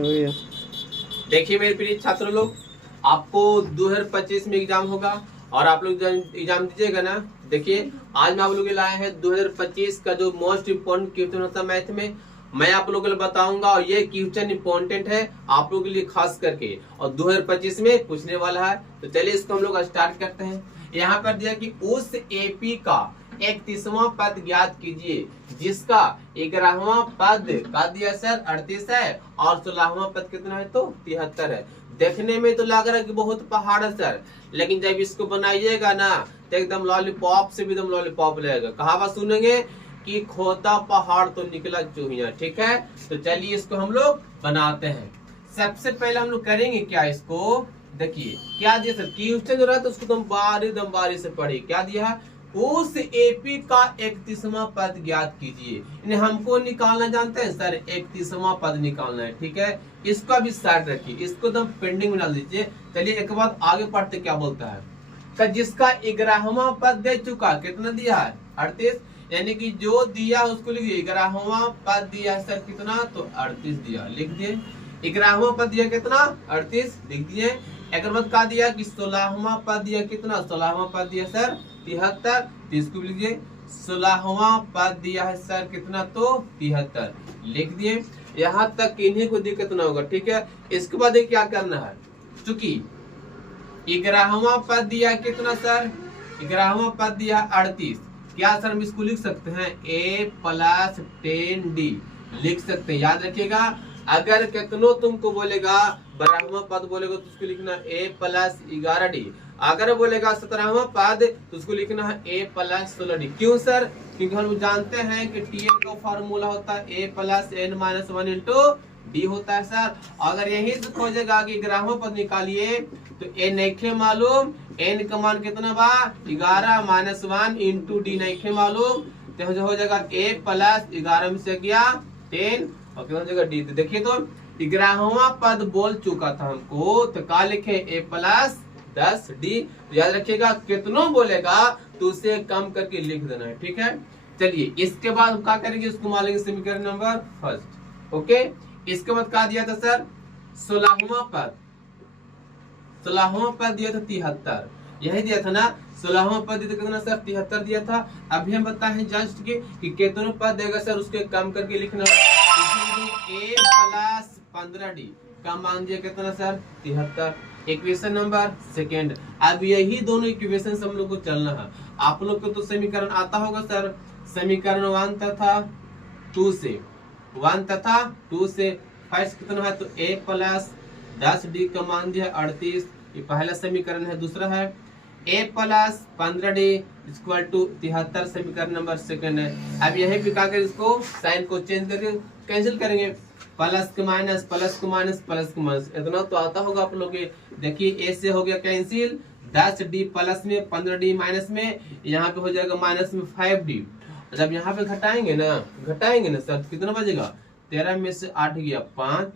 गया। देखिए मेरे प्रिय छात्र लोग, आपको 2025 में एग्जाम होगा और आप लोग एग्जाम दीजिएगा ना। देखिए आज मैं आप लोगों के लाए हैं 2025 का जो मोस्ट इम्पोर्टेंट क्वेश्चन होता है मैथ में, मैं आप लोगों को बताऊंगा और ये क्वेश्चन इम्पोर्टेंट है आप लोगों के लिए खास करके और 2025 में पूछने वाला है। तो चलिए इसको हम लोग स्टार्ट करते हैं। यहाँ पर दिया कि उस एपी का 31वां पद ज्ञात कीजिए जिसका 11वां पद का दिया सर 38 है और 16वां पद कितना है तो 73 है। देखने में तो लग रहा है कि बहुत पहाड़ है सर, लेकिन जब इसको बनाइएगा ना तो एकदम लॉलीपॉप से भी एकदम लॉलीपॉप लगेगा। कहावत सुनेंगे कि खोदा पहाड़ तो निकला चूहिया। ठीक है, तो चलिए इसको हम लोग बनाते हैं। सबसे पहले हम लोग करेंगे क्या, इसको देखिए क्या दिया सर क्वेश्चन जो रहा तो उसको तुम दम बारी से पढ़िए। क्या दिया है, उस एपी का 31वां पद ज्ञात कीजिए। हमको निकालना जानते हैं सर, 31वां पद निकालना है। ठीक है, इसका भी साइड रखिए, इसको तो पेंडिंग में डाल दीजिए। चलिए एक बात आगे पढ़ते क्या बोलता है, तो जिसका 11वां पद दे चुका, कितना दिया है 38, यानी कि जो दिया उसको लिखिए 11वां पद दिया है सर कितना तो 38 दिया, लिख दिए। 11वां पद दिया कितना 38 लिख दिए। एक बाद का दिया कि 16वां पद दिया कितना, 16वां पद दिया सर 73, इसको लीजिए। 16वां पद दिया है सर कितना तो 73 लिख दिए। यहाँ तक इन्हीं को दिक्कत ना होगा। ठीक है, इसके बाद क्या करना है, चूंकि 11वां पद दिया कितना सर, 11वां पद दिया 38, क्या सर हम इसको लिख सकते हैं a + 10d लिख सकते हैं। याद रखिएगा, अगर कितनों तुमको बोलेगा 12वां पद बोलेगा तो उसको लिखना a + 11d, अगर बोलेगा 17वां पद तो उसको लिखना है a + 16d। क्यों सर, क्योंकि हम जानते हैं कि tn का फॉर्मूला होता है a + n - 1 × d होता है सर। अगर यही से खोजेगा कि 11वां पद निकालिए तो a नहीं मालूम, n का मान कितना बा 11 - 1 × d नहीं मालूम, तो हो जाएगा a + 11 में से गया 10 और कितना जगह डी। तो देखिए तो 11वां पद बोल चुका था हमको, तो क्या लिखे a + 10d। याद रखिएगा कितनों बोलेगा तो उसे कम करके लिख देना है। ठीक है, चलिए इसके बाद हम क्या करेंगे, इसको मान लेंगे समीकरण नंबर फर्स्ट। ओके, इसके बाद क्या दिया था सर 16वां पद, 16वां पद दिया था 73, यही दिया था ना 16वां पद दिया था कितना सर 73 दिया था। अभी हम बताए जस्ट कि कितनों पद देगा सर उसके कम करके लिखना। a + 15d का मान दिया कितना सर 73, इक्वेशन नंबर सेकेंड। अब यही दोनों इक्वेशन हम लोग को चलना है। आप लोग को तो समीकरण आता होगा सर, समीकरण 1 तथा 2 से, 1 तथा 2 से फर्स्ट कितना है तो a + 10d का मान दिया 38, ये पहला समीकरण है। दूसरा है a + 15d = 73, समीकरण नंबर सेकंड है। अब यही भी क्या करें, इसको साइन को चेंज करके कैंसिल करेंगे, प्लस के माइनस, प्लस के माइनस, प्लस के माइनस, इतना तो आता होगा आप लोग के। देखिए a से हो गया कैंसिल, 10d प्लस में 15d माइनस में, यहाँ पे हो जाएगा माइनस में 5d। जब यहाँ पे घटाएंगे ना सर कितना बचेगा, 13 में से 8 गया 5,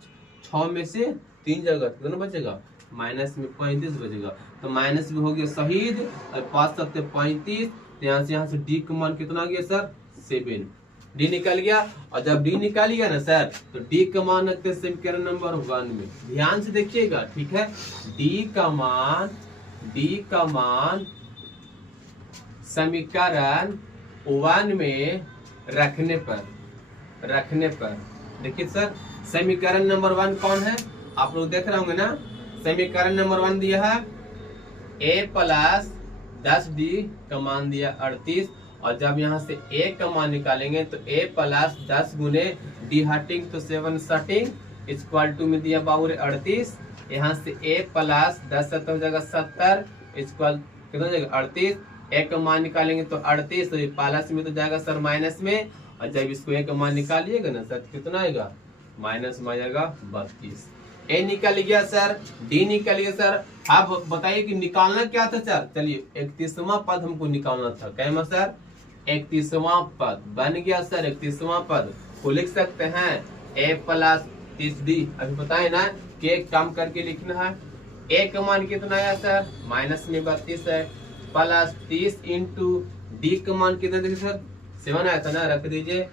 6 में से 3 जगह कितना बचेगा माइनस में 35 बचेगा। तो माइनस भी हो गया शहीद और 5 7 35, तो यहाँ से डी का मान कितना गया सर 7, डी निकल गया। और जब डी निकाल गया ना सर तो डी का मान रखते हैं समीकरण नंबर 1 में, ध्यान से देखिएगा। ठीक है, डी का मान समीकरण 1 में रखने पर देखिए सर समीकरण नंबर 1 कौन है, आप लोग देख रहे होंगे ना। समीकरण नंबर 1 दिया है a + 10d का मान दिया 38, और जब यहाँ से a का मान निकालेंगे तो a + 10 गुने d हटिंग तो 7 सटिंग = में दिया बाबू 38, यहाँ से a + 10 हो जाएगा 70 कितना जाएगा 38, a का मान निकालेंगे तो 38, तो प्लस में तो जाएगा सर माइनस में, और जब इसको a का मान निकालिएगा ना सर कितना आएगा माइनस में आ जाएगा 32। ए निकल गया सर, डी निकल गया सर। अब बताइए कि निकालना क्या था सर, चलिए 31वां पद हमको निकालना था। कहना सर 31वां पद बन गया सर, 31वां पद को लिख सकते हैं a + 30d। अभी बताए ना कि कम करके लिखना है। a का मान कितना आया सर माइनस में 32 है, प्लस 30 × d का मान कितना देखिए सर 7 आया था ना, रख दीजिए।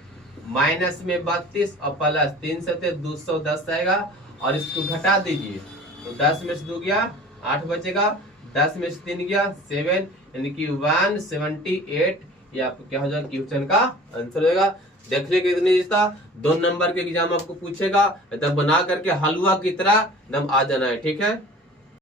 माइनस में 32 और प्लस 3 से 210 आएगा, और इसको घटा दीजिए, तो 10 में से 2 गया 8 बचेगा, 10 में से 3 गया 7, यानी कि 178। ये आपको क्या हो जाएगा, क्वेश्चन का आंसर होगा। देखने के इतनी रिश्ता 2 नंबर के एग्जाम आपको पूछेगा, तब बना करके हलवा की तरह एकदम आ जाना है, ठीक है।